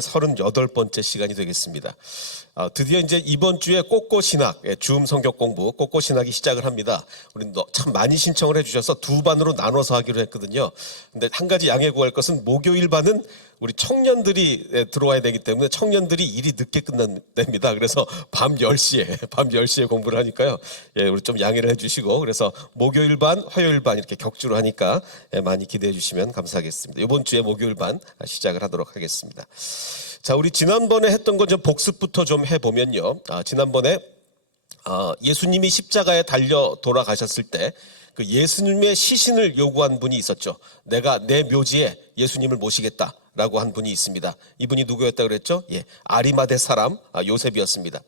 38번째 시간이 되겠습니다. 드디어 이제 이번 주에 꼬꼬신학, 줌 성경 공부, 꼬꼬신학이 시작을 합니다. 우리 참 많이 신청을 해주셔서 두 반으로 나눠서 하기로 했거든요. 근데 한 가지 양해 구할 것은 목요일 반은 우리 청년들이 들어와야 되기 때문에 청년들이 일이 늦게 끝납니다. 그래서 밤 10시에 공부를 하니까요. 우리 좀 양해를 해주시고, 그래서 목요일 반, 화요일 반 이렇게 격주로 하니까 많이 기대해 주시면 감사하겠습니다. 이번 주에 목요일 반 시작을 하도록 하겠습니다. 자, 우리 지난번에 했던 거 좀 복습부터 좀 해보면요. 지난번에 예수님이 십자가에 달려 돌아가셨을 때 그 예수님의 시신을 요구한 분이 있었죠. 내가 내 묘지에 예수님을 모시겠다라고 한 분이 있습니다. 이분이 누구였다고 그랬죠? 아리마대 사람 요셉이었습니다.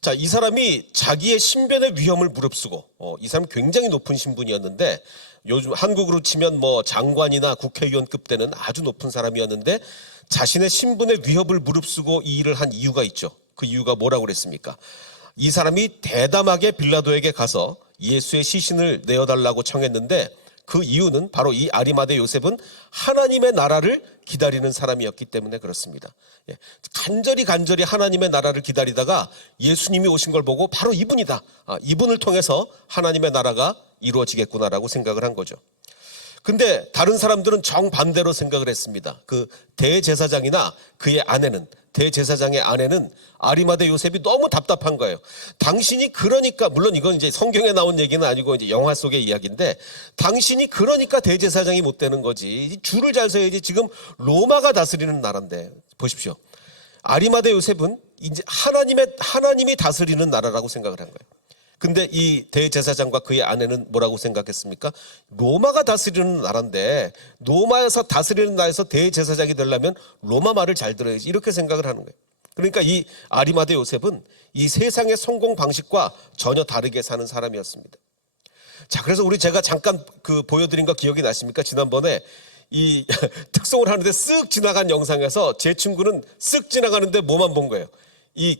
자, 이 사람이 자기의 신변의 위험을 무릅쓰고 이 사람 굉장히 높은 신분이었는데, 요즘 한국으로 치면 뭐 장관이나 국회의원급 되는 아주 높은 사람이었는데, 자신의 신분의 위협을 무릅쓰고 이 일을 한 이유가 있죠. 그 이유가 뭐라고 그랬습니까? 이 사람이 대담하게 빌라도에게 가서 예수의 시신을 내어달라고 청했는데, 그 이유는 바로 이 아리마대 요셉은 하나님의 나라를 기다리는 사람이었기 때문에 그렇습니다. 간절히 하나님의 나라를 기다리다가 예수님이 오신 걸 보고 바로 이분이다, 이분을 통해서 하나님의 나라가 이루어지겠구나라고 생각을 한 거죠. 근데 다른 사람들은 정반대로 생각을 했습니다. 그 대제사장이나 그의 아내는, 대제사장의 아내는 아리마대 요셉이 너무 답답한 거예요. 당신이 그러니까, 물론 이건 이제 성경에 나온 얘기는 아니고 이제 영화 속의 이야기인데, 당신이 그러니까 대제사장이 못 되는 거지. 줄을 잘 서야지. 지금 로마가 다스리는 나라인데. 보십시오. 아리마대 요셉은 이제 하나님이 다스리는 나라라고 생각을 한 거예요. 근데 이 대제사장과 그의 아내는 뭐라고 생각했습니까? 로마가 다스리는 나라인데, 로마에서 다스리는 나라에서 대제사장이 되려면 로마 말을 잘 들어야지, 이렇게 생각을 하는 거예요. 그러니까 이 아리마대 요셉은 이 세상의 성공 방식과 전혀 다르게 사는 사람이었습니다. 자, 그래서 제가 잠깐 보여드린 거 기억이 나십니까? 지난번에 이 특송을 하는데 쓱 지나간 영상에서 제 친구는 쓱 지나가는데 뭐만 본 거예요? 이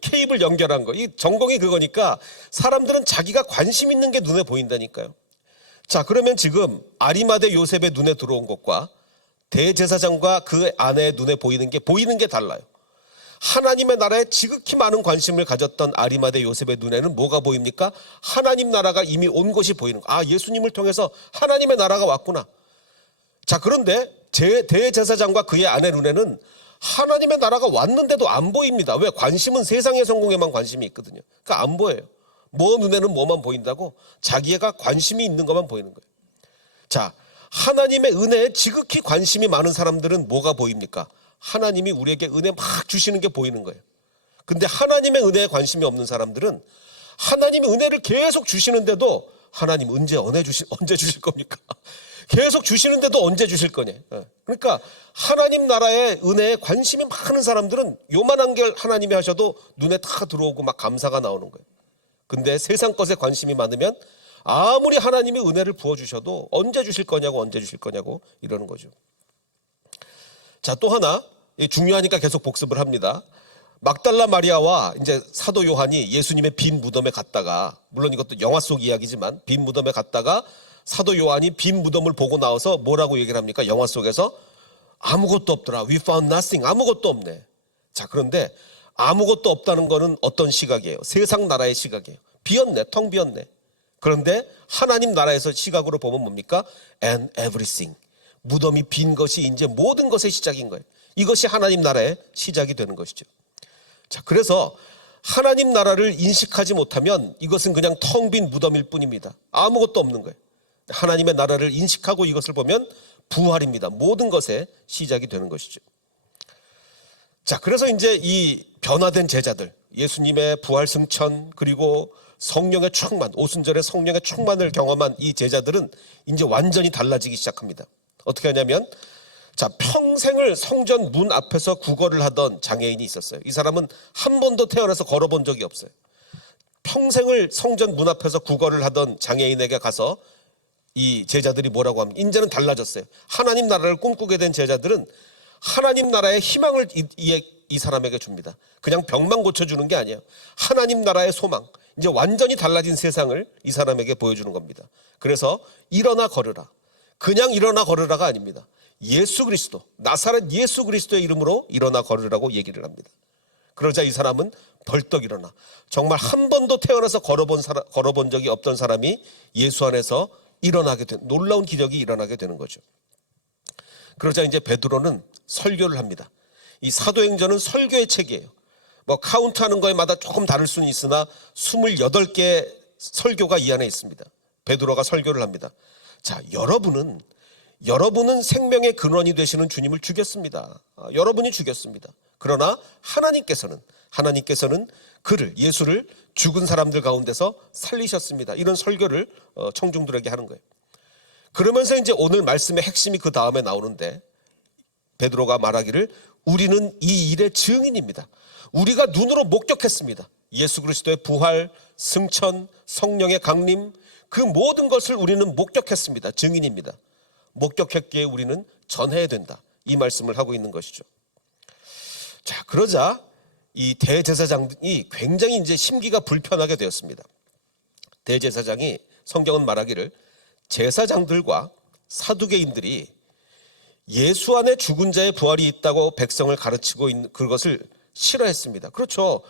케이블 연결한 거. 이 전공이 그거니까 사람들은 자기가 관심 있는 게 눈에 보인다니까요. 자, 그러면 지금 아리마대 요셉의 눈에 들어온 것과 대제사장과 그 아내의 눈에 보이는 게 달라요. 하나님의 나라에 지극히 많은 관심을 가졌던 아리마대 요셉의 눈에는 뭐가 보입니까? 하나님 나라가 이미 온 것이 보이는 거. 예수님을 통해서 하나님의 나라가 왔구나. 자, 그런데 대제사장과 그의 아내 눈에는 하나님의 나라가 왔는데도 안 보입니다. 왜? 관심은 세상의 성공에만 관심이 있거든요. 그러니까 안 보여요. 눈에는 뭐만 보인다고? 자기가 관심이 있는 것만 보이는 거예요. 자, 하나님의 은혜에 지극히 관심이 많은 사람들은 뭐가 보입니까? 하나님이 우리에게 은혜 막 주시는 게 보이는 거예요. 근데 하나님의 은혜에 관심이 없는 사람들은 하나님이 은혜를 계속 주시는데도 하나님 언제 주실 겁니까? 계속 주시는데도 언제 주실 거냐. 그러니까 하나님 나라의 은혜에 관심이 많은 사람들은 요만한 게 하나님이 하셔도 눈에 다 들어오고 막 감사가 나오는 거예요. 근데 세상 것에 관심이 많으면 아무리 하나님이 은혜를 부어주셔도 언제 주실 거냐고 이러는 거죠. 자, 또 하나 중요하니까 계속 복습을 합니다. 막달라 마리아와 이제 사도 요한이 예수님의 빈 무덤에 갔다가, 물론 이것도 영화 속 이야기지만 빈 무덤에 갔다가 사도 요한이 빈 무덤을 보고 나와서 뭐라고 얘기를 합니까? 영화 속에서 아무것도 없더라. We found nothing. 아무것도 없네. 자, 그런데 아무것도 없다는 거는 어떤 시각이에요? 세상 나라의 시각이에요. 비었네. 텅 비었네. 그런데 하나님 나라에서 시각으로 보면 뭡니까? And everything. 무덤이 빈 것이 이제 모든 것의 시작인 거예요. 이것이 하나님 나라의 시작이 되는 것이죠. 자, 그래서 하나님 나라를 인식하지 못하면 이것은 그냥 텅 빈 무덤일 뿐입니다. 아무것도 없는 거예요. 하나님의 나라를 인식하고 이것을 보면 부활입니다. 모든 것의 시작이 되는 것이죠. 자, 그래서 이제 이 변화된 제자들, 예수님의 부활 승천, 그리고 성령의 충만, 오순절의 성령의 충만을 경험한 이 제자들은 이제 완전히 달라지기 시작합니다. 어떻게 하냐면, 자, 평생을 성전 문 앞에서 구걸을 하던 장애인이 있었어요. 이 사람은 한 번도 태어나서 걸어본 적이 없어요. 평생을 성전 문 앞에서 구걸을 하던 장애인에게 가서 이 제자들이 뭐라고 하면, 이제는 달라졌어요. 하나님 나라를 꿈꾸게 된 제자들은 하나님 나라의 희망을 이 사람에게 줍니다. 그냥 병만 고쳐주는 게 아니에요. 하나님 나라의 소망, 이제 완전히 달라진 세상을 이 사람에게 보여주는 겁니다. 그래서 일어나 걸으라. 그냥 일어나 걸으라가 아닙니다. 예수 그리스도, 나사렛 예수 그리스도의 이름으로 일어나 걸으라고 얘기를 합니다. 그러자 이 사람은 벌떡 일어나, 정말 한 번도 태어나서 걸어본 적이 없던 사람이 예수 안에서 일어나게 된, 놀라운 기적이 일어나게 되는 거죠. 그러자 이제 베드로는 설교를 합니다. 이 사도행전은 설교의 책이에요. 뭐 카운트하는 거에마다 조금 다를 수는 있으나 28개의 설교가 이 안에 있습니다. 베드로가 설교를 합니다. 자, 여러분은 생명의 근원이 되시는 주님을 죽였습니다. 여러분이 죽였습니다. 그러나 하나님께서는 그를, 예수를 죽은 사람들 가운데서 살리셨습니다. 이런 설교를 청중들에게 하는 거예요. 그러면서 이제 오늘 말씀의 핵심이 그 다음에 나오는데, 베드로가 말하기를 우리는 이 일의 증인입니다. 우리가 눈으로 목격했습니다. 예수 그리스도의 부활, 승천, 성령의 강림, 그 모든 것을 우리는 목격했습니다. 증인입니다. 목격했기에 우리는 전해야 된다. 이 말씀을 하고 있는 것이죠. 자, 그러자 이 대제사장이 굉장히 이제 심기가 불편하게 되었습니다. 대제사장이, 성경은 말하기를 제사장들과 사두개인들이 예수 안에 죽은 자의 부활이 있다고 백성을 가르치고 있는 그것을 싫어했습니다. 그렇죠.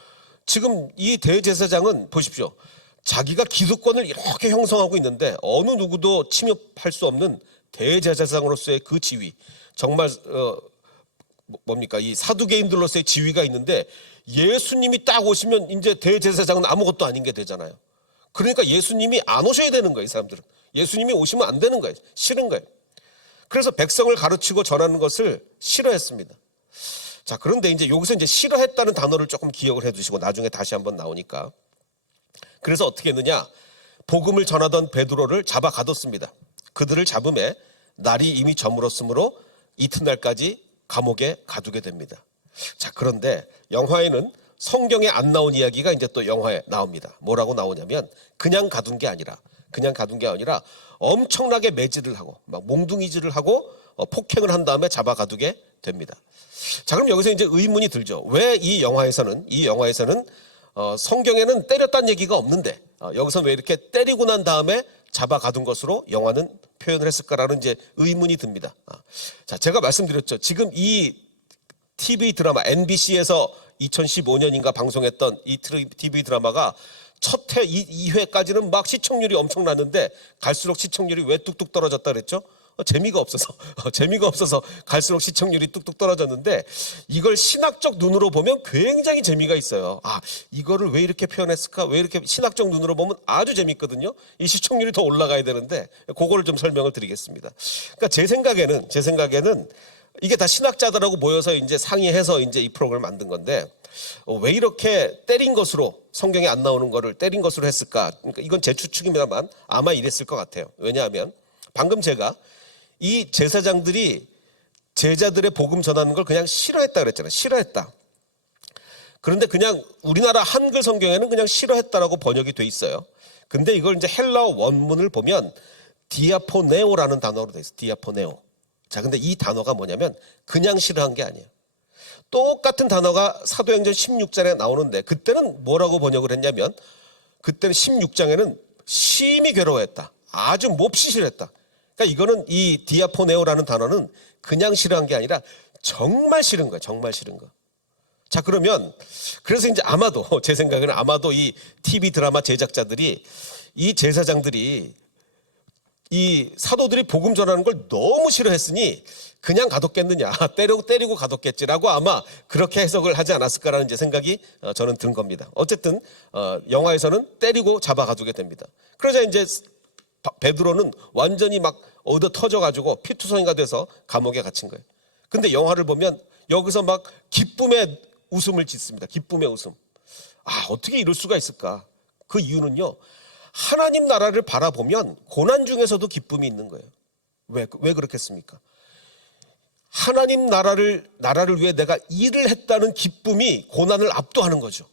지금 이 대제사장은 보십시오. 자기가 기득권을 이렇게 형성하고 있는데 어느 누구도 침입할 수 없는 대제사장으로서의 그 지위, 정말 뭡니까, 이 사두개인들로서의 지위가 있는데 예수님이 딱 오시면 이제 대제사장은 아무것도 아닌 게 되잖아요. 그러니까 예수님이 안 오셔야 되는 거예요. 이 사람들은 예수님이 오시면 안 되는 거예요. 싫은 거예요. 그래서 백성을 가르치고 전하는 것을 싫어했습니다. 자, 그런데 이제 여기서 이제 싫어했다는 단어를 조금 기억을 해두시고 나중에 다시 한번 나오니까, 그래서 어떻게 했느냐, 복음을 전하던 베드로를 잡아 가뒀습니다. 그들을 잡음에 날이 이미 저물었으므로 이튿날까지 감옥에 가두게 됩니다. 자, 그런데 영화에는 성경에 안 나온 이야기가 이제 또 영화에 나옵니다. 뭐라고 나오냐면 그냥 가둔 게 아니라 엄청나게 매질을 하고 막 몽둥이질을 하고 폭행을 한 다음에 잡아 가두게 됩니다. 자, 그럼 여기서 이제 의문이 들죠. 왜 이 영화에서는 성경에는 때렸다는 얘기가 없는데 여기서 왜 이렇게 때리고 난 다음에 잡아 가둔 것으로 영화는 표현을 했을까라는 이제 의문이 듭니다. 자, 제가 말씀드렸죠. 지금 이 TV 드라마, MBC에서 2015년인가 방송했던 이 TV 드라마가 첫 회, 2회까지는 막 시청률이 엄청났는데 갈수록 시청률이 왜 뚝뚝 떨어졌다 그랬죠? 재미가 없어서 갈수록 시청률이 뚝뚝 떨어졌는데, 이걸 신학적 눈으로 보면 굉장히 재미가 있어요. 이거를 왜 이렇게 표현했을까? 왜 이렇게, 신학적 눈으로 보면 아주 재밌거든요. 이 시청률이 더 올라가야 되는데 그거를 좀 설명을 드리겠습니다. 그러니까 제 생각에는 이게 다 신학자들하고 모여서 이제 상의해서 이제 이 프로그램을 만든 건데, 왜 이렇게 때린 것으로, 성경에 안 나오는 거를 때린 것으로 했을까? 그러니까 이건 제 추측입니다만 아마 이랬을 것 같아요. 왜냐하면 방금 제가 이 제사장들이 제자들의 복음 전하는 걸 그냥 싫어했다 그랬잖아요. 싫어했다. 그런데 그냥 우리나라 한글 성경에는 그냥 싫어했다라고 번역이 돼 있어요. 근데 이걸 이제 헬라어 원문을 보면 디아포네오라는 단어로 돼 있어요. 디아포네오. 자, 근데 이 단어가 뭐냐면 그냥 싫어한 게 아니에요. 똑같은 단어가 사도행전 16장에 나오는데 그때는 뭐라고 번역을 했냐면, 그때는 16장에는 심히 괴로워했다. 아주 몹시 싫어했다. 그러니까 이거는, 이 디아포네오라는 단어는 그냥 싫어한 게 아니라 정말 싫은 거예요. 정말 싫은 거. 자, 그러면 그래서 이제 아마도, 제 생각에는 아마도 이 TV 드라마 제작자들이, 이 제사장들이 이 사도들이 복음 전하는 걸 너무 싫어했으니 그냥 가뒀겠느냐, 때리고 가뒀겠지라고 아마 그렇게 해석을 하지 않았을까라는 이제 생각이 저는 든 겁니다. 어쨌든 영화에서는 때리고 잡아 가두게 됩니다. 그러자 이제 베드로는 완전히 막 얻어 터져가지고 피투성이가 돼서 감옥에 갇힌 거예요. 근데 영화를 보면 여기서 막 기쁨의 웃음을 짓습니다. 기쁨의 웃음. 어떻게 이럴 수가 있을까? 그 이유는요, 하나님 나라를 바라보면 고난 중에서도 기쁨이 있는 거예요. 왜 그렇겠습니까? 하나님 나라를 위해 내가 일을 했다는 기쁨이 고난을 압도하는 거죠.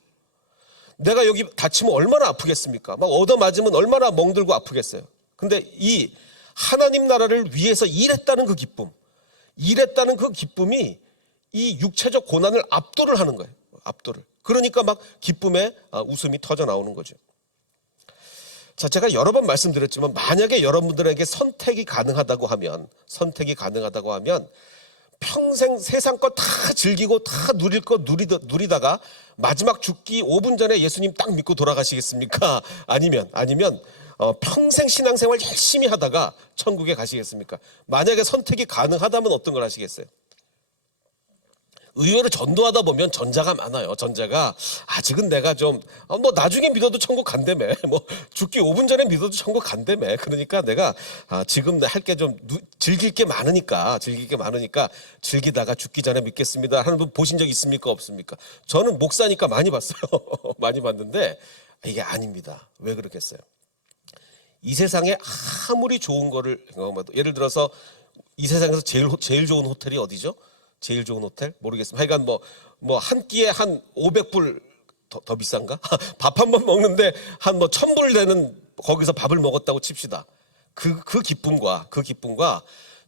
내가 여기 다치면 얼마나 아프겠습니까? 막 얻어맞으면 얼마나 멍들고 아프겠어요. 근데 이 하나님 나라를 위해서 일했다는 그 기쁨이 이 육체적 고난을 압도를 하는 거예요. 압도를. 그러니까 막 기쁨의 웃음이 터져 나오는 거죠. 자, 제가 여러 번 말씀드렸지만 만약에 여러분들에게 선택이 가능하다고 하면 평생 세상 거 다 즐기고 다 누릴 거 누리다가 마지막 죽기 5분 전에 예수님 딱 믿고 돌아가시겠습니까? 아니면 평생 신앙생활 열심히 하다가 천국에 가시겠습니까? 만약에 선택이 가능하다면 어떤 걸 하시겠어요? 의외로 전도하다 보면 전자가 많아요. 전자가 아직은 내가 좀 뭐 나중에 믿어도 천국 간다며, 뭐 죽기 5분 전에 믿어도 천국 간다며. 그러니까 내가 지금 할 게 좀 즐길 게 많으니까 즐기다가 죽기 전에 믿겠습니다 하는 분 보신 적 있습니까? 없습니까? 저는 목사니까 많이 봤어요. 많이 봤는데 이게 아닙니다. 왜 그렇겠어요? 이 세상에 아무리 좋은 거를 경험해도, 예를 들어서 이 세상에서 제일 좋은 호텔이 어디죠? 제일 좋은 호텔? 모르겠습니다. 하여간 뭐 한 끼에 한 500불 더 비싼가? 밥 한 번 먹는데 한 뭐 1000불 되는 거기서 밥을 먹었다고 칩시다. 그 기쁨과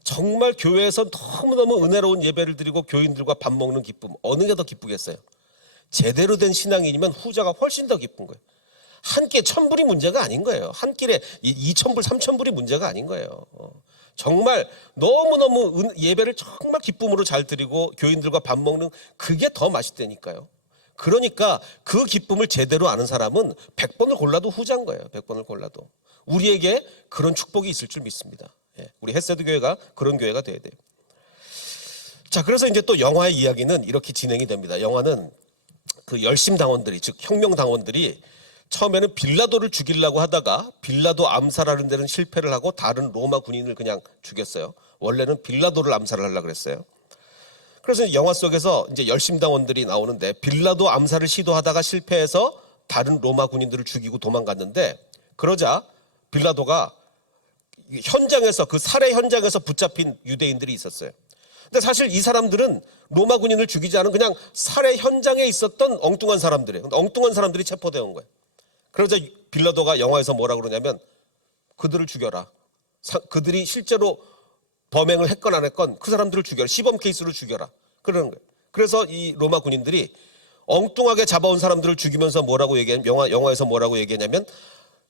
정말 교회에서 너무너무 은혜로운 예배를 드리고 교인들과 밥 먹는 기쁨, 어느 게 더 기쁘겠어요? 제대로 된 신앙인이면 후자가 훨씬 더 기쁜 거예요. 한 끼에 1000불이 문제가 아닌 거예요. 한 끼에 2000불, 3000불이 문제가 아닌 거예요. 정말 너무너무 예배를 정말 기쁨으로 잘 드리고 교인들과 밥 먹는 그게 더 맛있다니까요. 그러니까 그 기쁨을 제대로 아는 사람은 100번을 골라도 후자인 거예요. 100번을 골라도. 우리에게 그런 축복이 있을 줄 믿습니다. 우리 햇세드 교회가 그런 교회가 돼야 돼요. 자, 그래서 이제 또 영화의 이야기는 이렇게 진행이 됩니다. 영화는 그 열심당원들이, 즉 혁명당원들이 처음에는 빌라도를 죽이려고 하다가 빌라도 암살하는 데는 실패를 하고 다른 로마 군인을 그냥 죽였어요. 원래는 빌라도를 암살을 하려고 그랬어요. 그래서 영화 속에서 이제 열심당원들이 나오는데 빌라도 암살을 시도하다가 실패해서 다른 로마 군인들을 죽이고 도망갔는데, 그러자 빌라도가 현장에서, 그 살해 현장에서 붙잡힌 유대인들이 있었어요. 근데 사실 이 사람들은 로마 군인을 죽이지 않은 그냥 살해 현장에 있었던 엉뚱한 사람들이에요. 엉뚱한 사람들이 체포되어 거예요. 그러자 빌라도가 영화에서 뭐라고 그러냐면 그들을 죽여라. 그들이 실제로 범행을 했건 안 했건 그 사람들을 죽여라. 시범 케이스로 죽여라. 그러는 거예요. 그래서 이 로마 군인들이 엉뚱하게 잡아온 사람들을 죽이면서 뭐라고 영화에서 뭐라고 얘기하냐면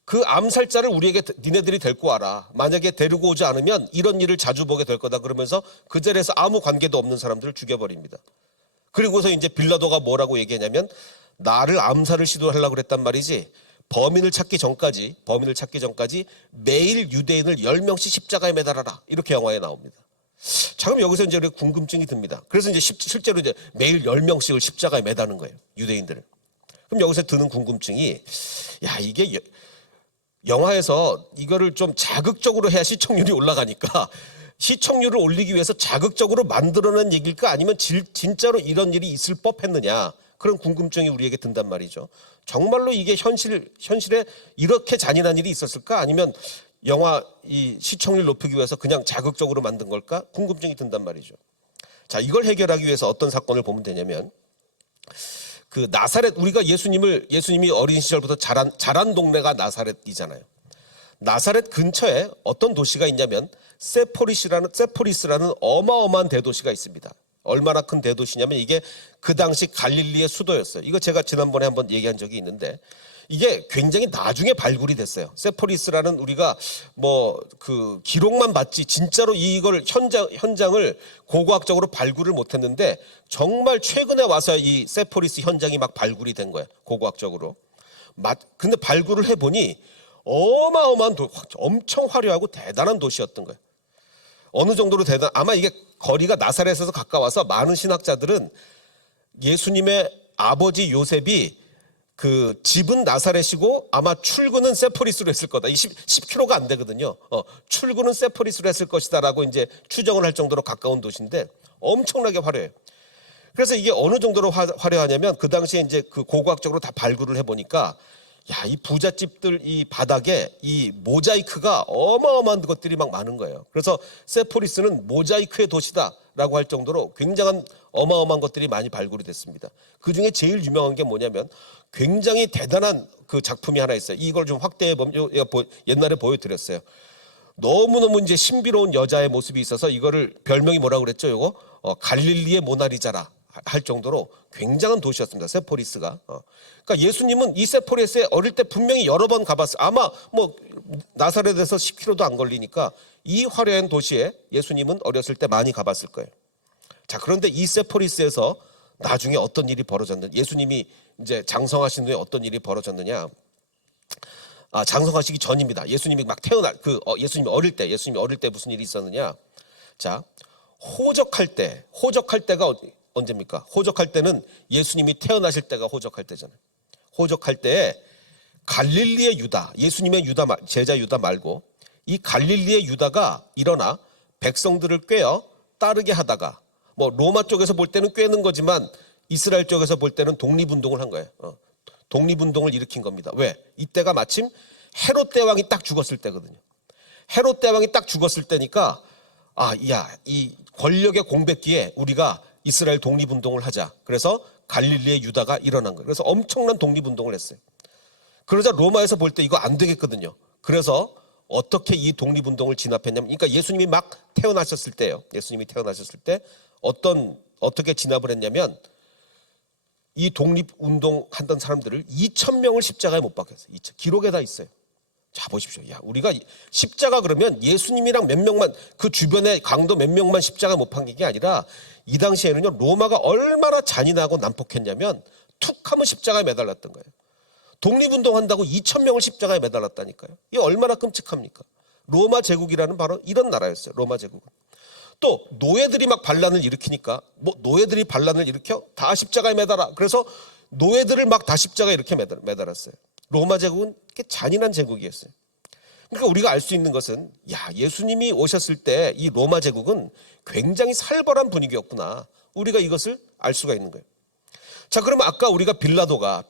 그 암살자를 우리에게 니네들이 데리고 와라. 만약에 데리고 오지 않으면 이런 일을 자주 보게 될 거다. 그러면서 그 자리에서 아무 관계도 없는 사람들을 죽여버립니다. 그리고서 이제 빌라도가 뭐라고 얘기하냐면 나를 암살을 시도하려고 그랬단 말이지. 범인을 찾기 전까지 매일 유대인을 10명씩 십자가에 매달아라. 이렇게 영화에 나옵니다. 자, 그럼 여기서 이제 궁금증이 듭니다. 그래서 이제 실제로 이제 매일 10명씩을 십자가에 매다는 거예요. 유대인들을. 그럼 여기서 드는 궁금증이, 야, 이게 영화에서 이거를 좀 자극적으로 해야 시청률이 올라가니까 시청률을 올리기 위해서 자극적으로 만들어낸 얘기일까? 아니면 진짜로 이런 일이 있을 법했느냐? 그런 궁금증이 우리에게 든단 말이죠. 정말로 이게 현실에 이렇게 잔인한 일이 있었을까? 아니면 영화 이 시청률 높이기 위해서 그냥 자극적으로 만든 걸까? 궁금증이 든단 말이죠. 자, 이걸 해결하기 위해서 어떤 사건을 보면 되냐면, 그 나사렛, 우리가 예수님이 어린 시절부터 자란 동네가 나사렛이잖아요. 나사렛 근처에 어떤 도시가 있냐면 세포리스라는 어마어마한 대도시가 있습니다. 얼마나 큰 대도시냐면 이게 그 당시 갈릴리의 수도였어요. 이거 제가 지난번에 한번 얘기한 적이 있는데 이게 굉장히 나중에 발굴이 됐어요. 세포리스라는 우리가 뭐 그 기록만 봤지 진짜로 이걸 현장을 고고학적으로 발굴을 못했는데 정말 최근에 와서 이 세포리스 현장이 막 발굴이 된 거예요. 고고학적으로. 근데 발굴을 해보니 어마어마한 엄청 화려하고 대단한 도시였던 거예요. 어느 정도로 아마 이게 거리가 나사렛에서 가까워서 많은 신학자들은 예수님의 아버지 요셉이 그 집은 나사렛이고 아마 출근은 세포리스로 했을 거다. 10km가 안 되거든요. 출근은 세포리스로 했을 것이다라고 이제 추정을 할 정도로 가까운 도시인데 엄청나게 화려해요. 그래서 이게 어느 정도로 화려하냐면 그 당시에 이제 그 고고학적으로 다 발굴을 해보니까 야, 이 부잣집들 이 바닥에 이 모자이크가 어마어마한 것들이 막 많은 거예요. 그래서 세포리스는 모자이크의 도시다라고 할 정도로 굉장한 어마어마한 것들이 많이 발굴이 됐습니다. 그 중에 제일 유명한 게 뭐냐면 굉장히 대단한 그 작품이 하나 있어요. 이걸 좀 확대해 보면 옛날에 보여드렸어요. 너무너무 이제 신비로운 여자의 모습이 있어서 이거를 별명이 뭐라고 그랬죠? 이거 갈릴리의 모나리자라 할 정도로 굉장한 도시였습니다. 세포리스가. 그러니까 예수님은 이 세포리스에 어릴 때 분명히 여러 번 가봤어요. 아마 뭐 나사렛에서 10km도 안 걸리니까 이 화려한 도시에 예수님은 어렸을 때 많이 가봤을 거예요. 자, 그런데 이 세포리스에서 나중에 어떤 일이 벌어졌느냐, 예수님이 이제 장성하신 후에 어떤 일이 벌어졌느냐. 장성하시기 전입니다. 예수님이 막 예수님이 어릴 때 무슨 일이 있었느냐. 자, 호적할 때가 언제입니까? 호적할 때는 예수님이 태어나실 때가 호적할 때잖아요. 호적할 때에 갈릴리의 유다, 예수님의 제자 유다 말고 이 갈릴리의 유다가 일어나 백성들을 꿰어 따르게 하다가, 뭐 로마 쪽에서 볼 때는 꿰는 거지만 이스라엘 쪽에서 볼 때는 독립운동을 한 거예요. 독립운동을 일으킨 겁니다. 왜? 이때가 마침 헤롯 대왕이 딱 죽었을 때거든요. 헤롯 대왕이 딱 죽었을 때니까 이 권력의 공백기에 우리가 이스라엘 독립운동을 하자. 그래서 갈릴리의 유다가 일어난 거예요. 그래서 엄청난 독립운동을 했어요. 그러자 로마에서 볼 때 이거 안 되겠거든요. 그래서 어떻게 이 독립운동을 진압했냐면, 그러니까 예수님이 막 태어나셨을 때예요. 예수님이 태어나셨을 때 어떻게 진압을 했냐면, 이 독립운동 하던 사람들을 2,000명을 십자가에 못 박혔어요. 기록에 다 있어요. 자, 보십시오. 우리가 십자가 그러면 예수님이랑 몇 명만, 그 주변에 강도 몇 명만 십자가 못 박힌 게 아니라, 이 당시에는요, 로마가 얼마나 잔인하고 난폭했냐면 툭 하면 십자가에 매달렸던 거예요. 독립운동 한다고 2,000명을 십자가에 매달았다니까요. 이게 얼마나 끔찍합니까? 로마 제국이라는 바로 이런 나라였어요. 로마 제국은. 또 노예들이 막 반란을 일으키니까, 노예들이 반란을 일으켜 다 십자가에 매달아. 그래서 노예들을 막 다 십자가에 이렇게 매달았어요. 로마 제국은 이렇게 잔인한 제국이었어요. 그러니까 우리가 알 수 있는 것은, 예수님이 오셨을 때 이 로마 제국은 굉장히 살벌한 분위기였구나. 우리가 이것을 알 수가 있는 거예요. 자, 그러면 아까 우리가 빌라도가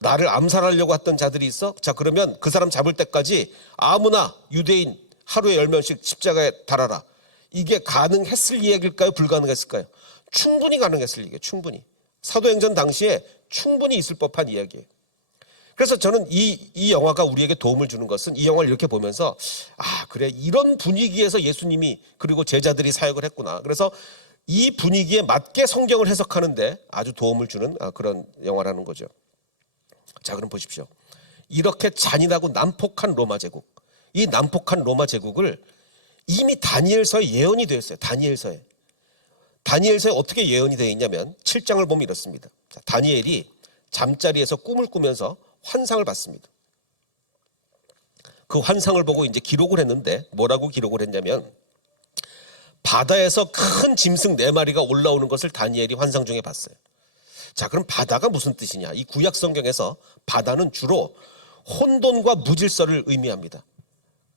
나를 암살하려고 했던 자들이 있어? 자, 그러면 그 사람 잡을 때까지 아무나 유대인 하루에 10명씩 십자가에 달아라. 이게 가능했을 이야기일까요? 불가능했을까요? 충분히 가능했을 얘기예요. 충분히. 사도행전 당시에 충분히 있을 법한 이야기예요. 그래서 저는 이 영화가 우리에게 도움을 주는 것은, 이 영화를 이렇게 보면서 그래, 이런 분위기에서 예수님이 그리고 제자들이 사역을 했구나. 그래서 이 분위기에 맞게 성경을 해석하는데 아주 도움을 주는 그런 영화라는 거죠. 자, 그럼 보십시오. 이렇게 잔인하고 난폭한 로마 제국, 이 난폭한 로마 제국을 이미 다니엘서에 예언이 되어 있어요. 다니엘서에 어떻게 예언이 되어 있냐면 7장을 보면 이렇습니다. 자, 다니엘이 잠자리에서 꿈을 꾸면서 환상을 봤습니다. 그 환상을 보고 이제 기록을 했는데, 뭐라고 기록을 했냐면, 바다에서 큰 짐승 4마리가 올라오는 것을 다니엘이 환상 중에 봤어요. 자, 그럼 바다가 무슨 뜻이냐? 이 구약 성경에서 바다는 주로 혼돈과 무질서를 의미합니다.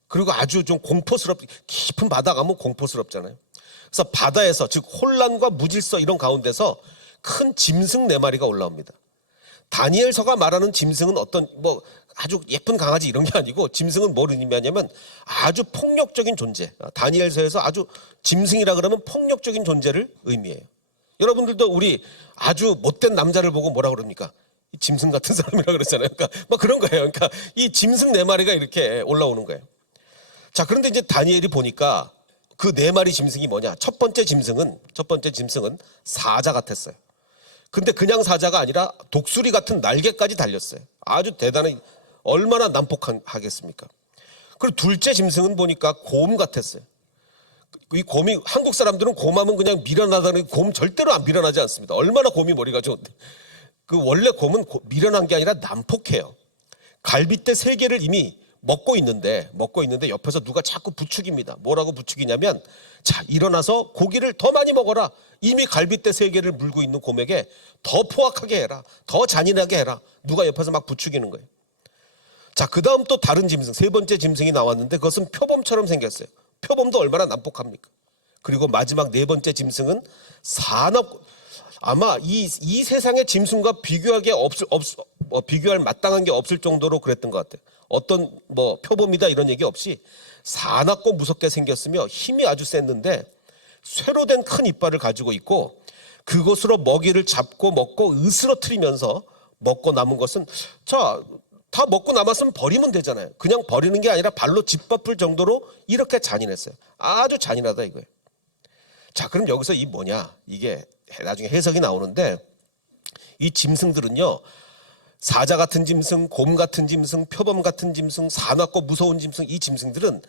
그리고 아주 좀 깊은 바다 가면 공포스럽잖아요. 그래서 바다에서, 즉 혼란과 무질서 이런 가운데서 큰 짐승 4마리가 올라옵니다. 다니엘서가 말하는 짐승은 아주 예쁜 강아지 이런 게 아니고, 짐승은 뭘 의미하냐면 아주 폭력적인 존재. 다니엘서에서 아주 짐승이라 그러면 폭력적인 존재를 의미해요. 여러분들도 우리 아주 못된 남자를 보고 뭐라 그럽니까? 이 짐승 같은 사람이라 그러잖아요. 그러니까 그런 거예요. 그러니까 이 짐승 4마리가 이렇게 올라오는 거예요. 자, 그런데 이제 다니엘이 보니까 그 4마리 짐승이 뭐냐? 첫 번째 짐승은 사자 같았어요. 근데 그냥 사자가 아니라 독수리 같은 날개까지 달렸어요. 아주 대단히, 얼마나 난폭하겠습니까? 그리고 둘째 짐승은 보니까 곰 같았어요. 이 곰이, 한국 사람들은 곰하면 그냥 미련하다는, 곰 절대로 안 미련하지 않습니다. 얼마나 곰이 머리가 좋은데. 원래 곰은 미련한 게 아니라 난폭해요. 갈빗대 3개를 이미 먹고 있는데 옆에서 누가 자꾸 부추깁니다. 뭐라고 부추기냐면, 자, 일어나서 고기를 더 많이 먹어라. 이미 갈빗대 3개를 물고 있는 곰에게 더 포악하게 해라. 더 잔인하게 해라. 누가 옆에서 막 부추기는 거예요. 자, 그 다음 또 다른 짐승, 3번째 짐승이 나왔는데 그것은 표범처럼 생겼어요. 표범도 얼마나 난폭합니까? 그리고 마지막 4번째 짐승은 아마 이 세상의 짐승과 비교할 마땅한 게 없을 정도로 그랬던 것 같아요. 어떤 표범이다 이런 얘기 없이 사납고 무섭게 생겼으며 힘이 아주 셌는데, 쇠로 된 큰 이빨을 가지고 있고, 그것으로 먹이를 잡고 먹고 으스러뜨리면서 먹고 남은 것은, 다 먹고 남았으면 버리면 되잖아요. 그냥 버리는 게 아니라 발로 짓밟을 정도로 이렇게 잔인했어요. 아주 잔인하다 이거예요. 자, 그럼 여기서 이 뭐냐? 이게 나중에 해석이 나오는데 이 짐승들은요. 사자 같은 짐승, 곰 같은 짐승, 표범 같은 짐승, 사납고 무서운 짐승, 이 짐승들은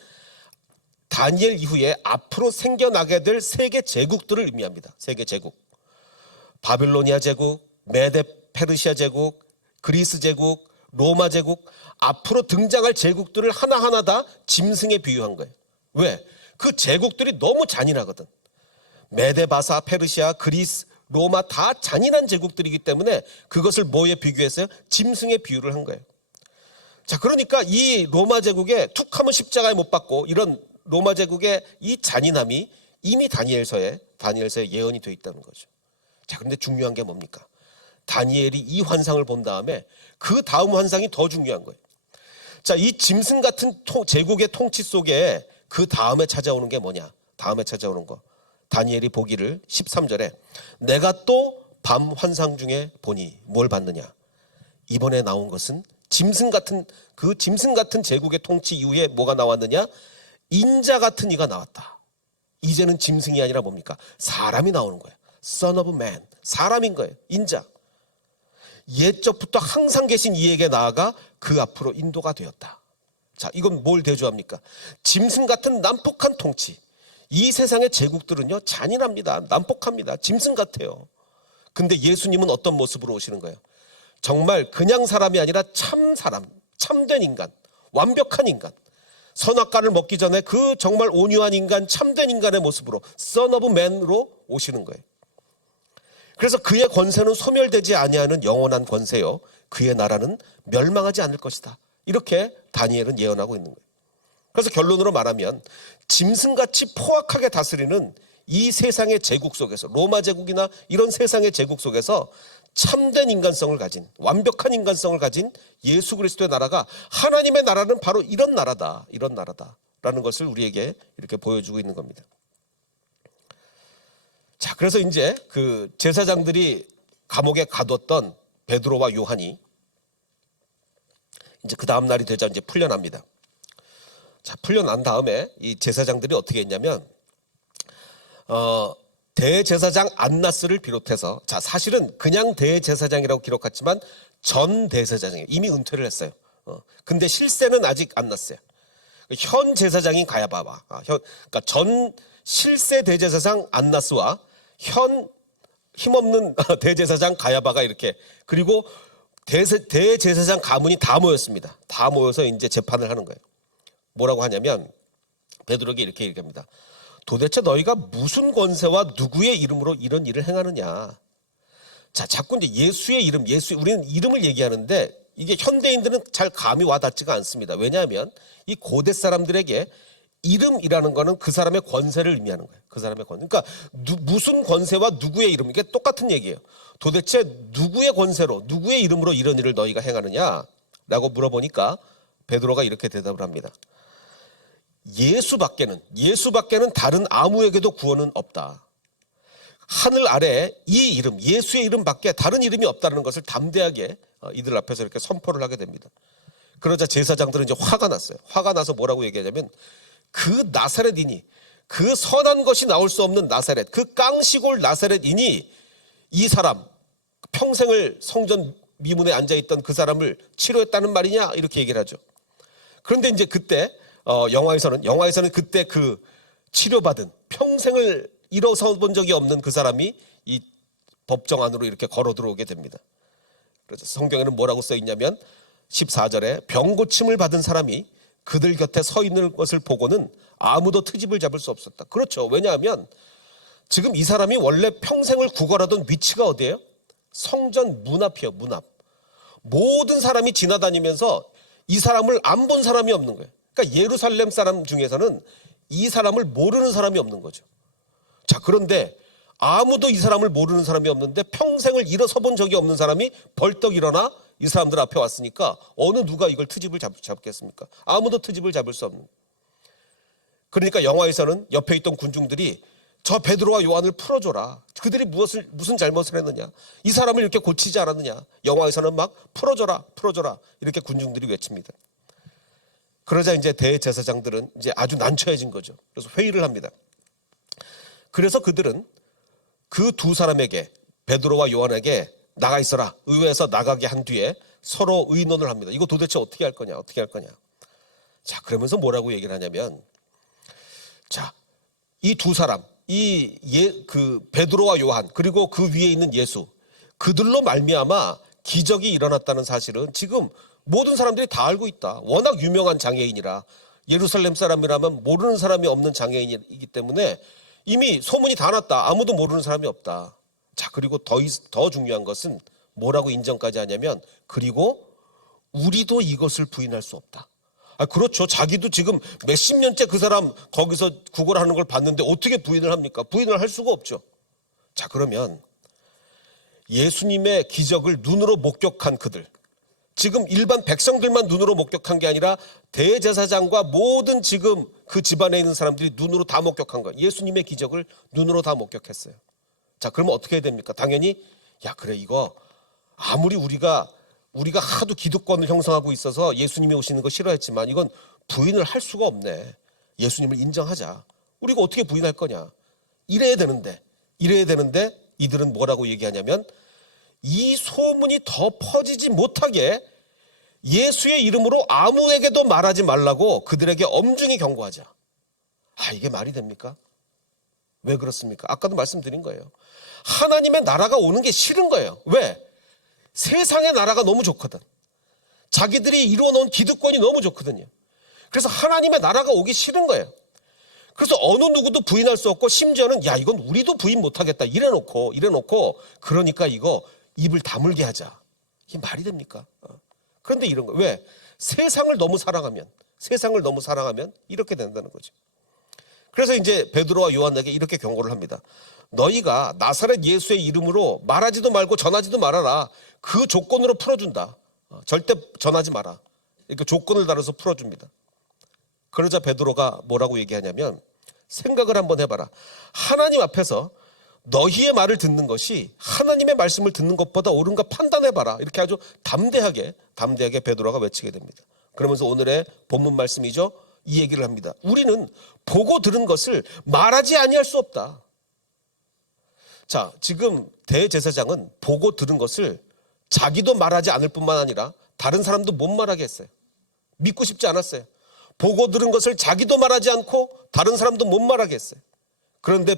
다니엘 이후에 앞으로 생겨나게 될 세계 제국들을 의미합니다. 세계 제국. 바빌로니아 제국, 메데 페르시아 제국, 그리스 제국, 로마 제국, 앞으로 등장할 제국들을 하나하나 다 짐승에 비유한 거예요. 왜? 그 제국들이 너무 잔인하거든. 메데, 바사, 페르시아, 그리스, 로마 다 잔인한 제국들이기 때문에 그것을 뭐에 비교했어요? 짐승에 비유를 한 거예요. 자, 그러니까 이 로마 제국에 툭 하면 십자가에 못 박고 이런 로마 제국의 이 잔인함이 이미 다니엘서에 예언이 되어 있다는 거죠. 자, 그런데 중요한 게 뭡니까? 다니엘이 이 환상을 본 다음에 그 다음 환상이 더 중요한 거예요. 자, 이 짐승 같은 제국의 통치 속에 그 다음에 찾아오는 게 뭐냐? 다음에 찾아오는 거. 다니엘이 보기를 13절에 내가 또 밤 환상 중에 보니 뭘 봤느냐? 이번에 나온 것은 짐승 같은 제국의 통치 이후에 뭐가 나왔느냐? 인자 같은 이가 나왔다. 이제는 짐승이 아니라 뭡니까? 사람이 나오는 거예요. Son of Man. 사람인 거예요. 인자. 옛적부터 항상 계신 이에게 나아가 그 앞으로 인도가 되었다. 자, 이건 뭘 대조합니까? 짐승 같은 난폭한 통치. 이 세상의 제국들은요, 잔인합니다. 난폭합니다. 짐승 같아요. 근데 예수님은 어떤 모습으로 오시는 거예요? 정말 그냥 사람이 아니라 참 사람, 참된 인간, 완벽한 인간. 선악과를 먹기 전에 그 정말 온유한 인간, 참된 인간의 모습으로 Son of Man으로 오시는 거예요. 그래서 그의 권세는 소멸되지 아니하는 영원한 권세요. 그의 나라는 멸망하지 않을 것이다. 이렇게 다니엘은 예언하고 있는 거예요. 그래서 결론으로 말하면 짐승같이 포악하게 다스리는 이 세상의 제국 속에서, 로마 제국이나 이런 세상의 제국 속에서 참된 인간성을 가진, 완벽한 인간성을 가진 예수 그리스도의 나라가, 하나님의 나라는 바로 이런 나라다라는 것을 우리에게 이렇게 보여주고 있는 겁니다. 자, 그래서 이제 그 제사장들이 감옥에 가뒀던 베드로와 요한이 이제 그 다음 날이 되자 이제 풀려납니다. 자, 풀려난 다음에 이 제사장들이 어떻게 했냐면 대제사장 안나스를 비롯해서, 자, 사실은 그냥 대제사장이라고 기록했지만 전 대제사장이에요. 이미 은퇴를 했어요. 근데 실세는 아직 안 났어요. 현 제사장인 가야바와, 그러니까 전 실세 대제사장 안나스와 현 힘없는 대제사장 가야바가 이렇게, 그리고 대제사장 가문이 다 모였습니다. 다 모여서 이제 재판을 하는 거예요. 뭐라고 하냐면 베드로에게 이렇게 얘기합니다. 도대체 너희가 무슨 권세와 누구의 이름으로 이런 일을 행하느냐? 자, 자꾸 이제 예수의 이름, 우리는 이름을 얘기하는데 이게 현대인들은 잘 감이 와닿지가 않습니다. 왜냐하면 이 고대 사람들에게 이름이라는 거는 그 사람의 권세를 의미하는 거예요. 그 사람의 권세. 그러니까 무슨 권세와 누구의 이름, 이게 똑같은 얘기예요. 도대체 누구의 권세로, 누구의 이름으로 이런 일을 너희가 행하느냐라고 물어보니까 베드로가 이렇게 대답을 합니다. 예수 밖에는 다른 아무에게도 구원은 없다. 하늘 아래 이 이름, 예수의 이름 밖에 다른 이름이 없다는 것을 담대하게 이들 앞에서 이렇게 선포를 하게 됩니다. 그러자 제사장들은 이제 화가 났어요. 화가 나서 뭐라고 얘기하냐면 그 나사렛인이, 그 선한 것이 나올 수 없는 나사렛, 그 깡시골 나사렛인이 이 사람, 평생을 성전 미문에 앉아있던 그 사람을 치료했다는 말이냐, 이렇게 얘기를 하죠. 그런데 이제 그때 영화에서는 그때 그 치료받은, 평생을 일어서 본 적이 없는 그 사람이 이 법정 안으로 이렇게 걸어 들어오게 됩니다. 그래서 성경에는 뭐라고 써 있냐면 14절에 병 고침을 받은 사람이 그들 곁에 서 있는 것을 보고는 아무도 트집을 잡을 수 없었다. 그렇죠. 왜냐하면 지금 이 사람이 원래 평생을 구걸하던 위치가 어디예요? 성전 문 앞이에요. 문 앞. 모든 사람이 지나다니면서 이 사람을 안 본 사람이 없는 거예요. 그러니까 예루살렘 사람 중에서는 이 사람을 모르는 사람이 없는 거죠. 자, 그런데 아무도 이 사람을 모르는 사람이 없는데 평생을 일어서 본 적이 없는 사람이 벌떡 일어나 이 사람들 앞에 왔으니까 어느 누가 이걸 트집을 잡겠습니까? 아무도 트집을 잡을 수 없는. 그러니까 영화에서는 옆에 있던 군중들이 저 베드로와 요한을 풀어줘라. 그들이 무슨 잘못을 했느냐? 이 사람을 이렇게 고치지 않았느냐? 영화에서는 막 풀어줘라 이렇게 군중들이 외칩니다. 그러자 이제 대제사장들은 이제 아주 난처해진 거죠. 그래서 회의를 합니다. 그래서 그들은 그 두 사람에게, 베드로와 요한에게 나가 있어라, 의회에서 나가게 한 뒤에 서로 의논을 합니다. 이거 도대체 어떻게 할 거냐, 어떻게 할 거냐. 자, 그러면서 뭐라고 얘기를 하냐면, 자, 이 두 사람, 그 베드로와 요한, 그리고 그 위에 있는 예수, 그들로 말미암아 기적이 일어났다는 사실은 지금 모든 사람들이 다 알고 있다. 워낙 유명한 장애인이라, 예루살렘 사람이라면 모르는 사람이 없는 장애인이기 때문에 이미 소문이 다 났다. 아무도 모르는 사람이 없다. 자, 그리고 더 중요한 것은 뭐라고 인정까지 하냐면, 그리고 우리도 이것을 부인할 수 없다. 그렇죠. 자기도 지금 몇십 년째 그 사람 거기서 구걸하는 걸 봤는데 어떻게 부인을 합니까? 부인을 할 수가 없죠. 자, 그러면 예수님의 기적을 눈으로 목격한 그들, 지금 일반 백성들만 눈으로 목격한 게 아니라 대제사장과 모든 지금 그 집안에 있는 사람들이 눈으로 다 목격한 거예요. 예수님의 기적을 눈으로 다 목격했어요. 자, 그러면 어떻게 해야 됩니까? 당연히 야, 그래, 이거 아무리 우리가 하도 기득권을 형성하고 있어서 예수님이 오시는 거 싫어했지만 이건 부인을 할 수가 없네. 예수님을 인정하자. 우리가 어떻게 부인할 거냐. 이래야 되는데 이들은 뭐라고 얘기하냐면, 이 소문이 더 퍼지지 못하게 예수의 이름으로 아무에게도 말하지 말라고 그들에게 엄중히 경고하자. 이게 말이 됩니까? 왜 그렇습니까? 아까도 말씀드린 거예요. 하나님의 나라가 오는 게 싫은 거예요. 왜? 세상의 나라가 너무 좋거든. 자기들이 이루어놓은 기득권이 너무 좋거든요. 그래서 하나님의 나라가 오기 싫은 거예요. 그래서 어느 누구도 부인할 수 없고, 심지어는 야, 이건 우리도 부인 못하겠다 이래놓고 그러니까 이거 입을 다물게 하자. 이게 말이 됩니까? 그런데 이런 거, 왜? 세상을 너무 사랑하면 이렇게 된다는 거죠. 그래서 이제 베드로와 요한에게 이렇게 경고를 합니다. 너희가 나사렛 예수의 이름으로 말하지도 말고 전하지도 말아라. 그 조건으로 풀어준다. 절대 전하지 마라. 이렇게 조건을 달아서 풀어줍니다. 그러자 베드로가 뭐라고 얘기하냐면, 생각을 한번 해봐라. 하나님 앞에서 너희의 말을 듣는 것이 하나님의 말씀을 듣는 것보다 옳은가 판단해봐라. 이렇게 아주 담대하게 베드로가 외치게 됩니다. 그러면서 오늘의 본문 말씀이죠. 이 얘기를 합니다. 우리는 보고 들은 것을 말하지 아니할 수 없다. 자, 지금 대제사장은 보고 들은 것을 자기도 말하지 않을 뿐만 아니라 다른 사람도 못 말하게 했어요. 믿고 싶지 않았어요. 보고 들은 것을 자기도 말하지 않고 다른 사람도 못 말하게 했어요. 그런데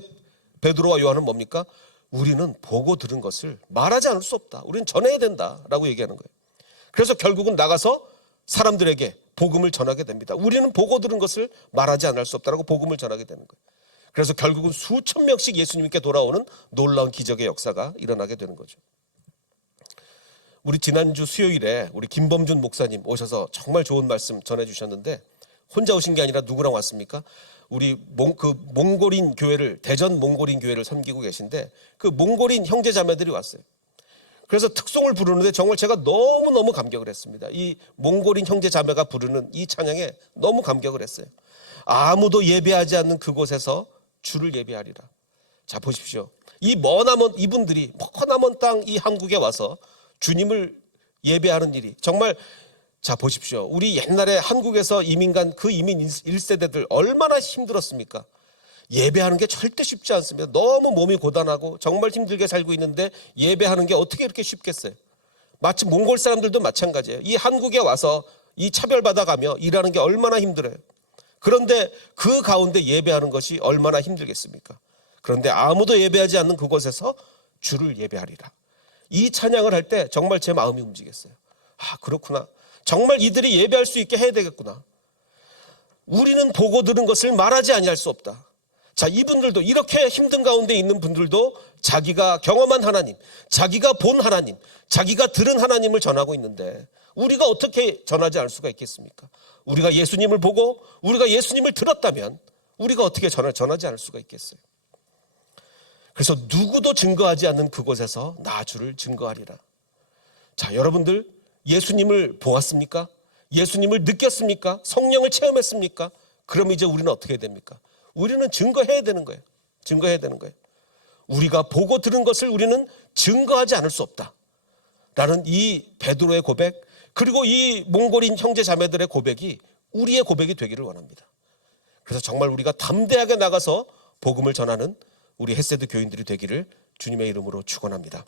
베드로와 요한은 뭡니까? 우리는 보고 들은 것을 말하지 않을 수 없다. 우리는 전해야 된다라고 얘기하는 거예요. 그래서 결국은 나가서 사람들에게 복음을 전하게 됩니다. 우리는 보고 들은 것을 말하지 않을 수 없다라고 복음을 전하게 되는 거예요. 그래서 결국은 수천 명씩 예수님께 돌아오는 놀라운 기적의 역사가 일어나게 되는 거죠. 우리 지난주 수요일에 우리 김범준 목사님 오셔서 정말 좋은 말씀 전해주셨는데, 혼자 오신 게 아니라 누구랑 왔습니까? 우리 몽골인 교회를, 대전 몽골인 교회를 섬기고 계신데, 그 몽골인 형제 자매들이 왔어요. 그래서 특송을 부르는데 정말 제가 너무너무 감격을 했습니다. 이 몽골인 형제 자매가 부르는 이 찬양에 너무 감격을 했어요. 아무도 예배하지 않는 그곳에서 주를 예배하리라. 자, 보십시오. 이분들이 머나먼 땅 이 한국에 와서 주님을 예배하는 일이 정말, 자, 보십시오. 우리 옛날에 한국에서 이민 1세대들 얼마나 힘들었습니까? 예배하는 게 절대 쉽지 않습니다. 너무 몸이 고단하고 정말 힘들게 살고 있는데 예배하는 게 어떻게 이렇게 쉽겠어요? 마치 몽골 사람들도 마찬가지예요. 이 한국에 와서 이 차별받아가며 일하는 게 얼마나 힘들어요. 그런데 그 가운데 예배하는 것이 얼마나 힘들겠습니까? 그런데 아무도 예배하지 않는 그곳에서 주를 예배하리라. 이 찬양을 할 때 정말 제 마음이 움직였어요. 그렇구나. 정말 이들이 예배할 수 있게 해야 되겠구나. 우리는 보고 들은 것을 말하지 아니할 수 없다. 자, 이분들도, 이렇게 힘든 가운데 있는 분들도 자기가 경험한 하나님, 자기가 본 하나님, 자기가 들은 하나님을 전하고 있는데 우리가 어떻게 전하지 않을 수가 있겠습니까? 우리가 예수님을 보고 우리가 예수님을 들었다면 우리가 어떻게 전하지 않을 수가 있겠어요? 그래서 누구도 증거하지 않는 그곳에서 나 주를 증거하리라. 자, 여러분들 예수님을 보았습니까? 예수님을 느꼈습니까? 성령을 체험했습니까? 그럼 이제 우리는 어떻게 해야 됩니까? 우리는 증거해야 되는 거예요. 증거해야 되는 거예요. 우리가 보고 들은 것을 우리는 증거하지 않을 수 없다 라는 이 베드로의 고백, 그리고 이 몽골인 형제 자매들의 고백이 우리의 고백이 되기를 원합니다. 그래서 정말 우리가 담대하게 나가서 복음을 전하는 우리 헤세드 교인들이 되기를 주님의 이름으로 축원합니다.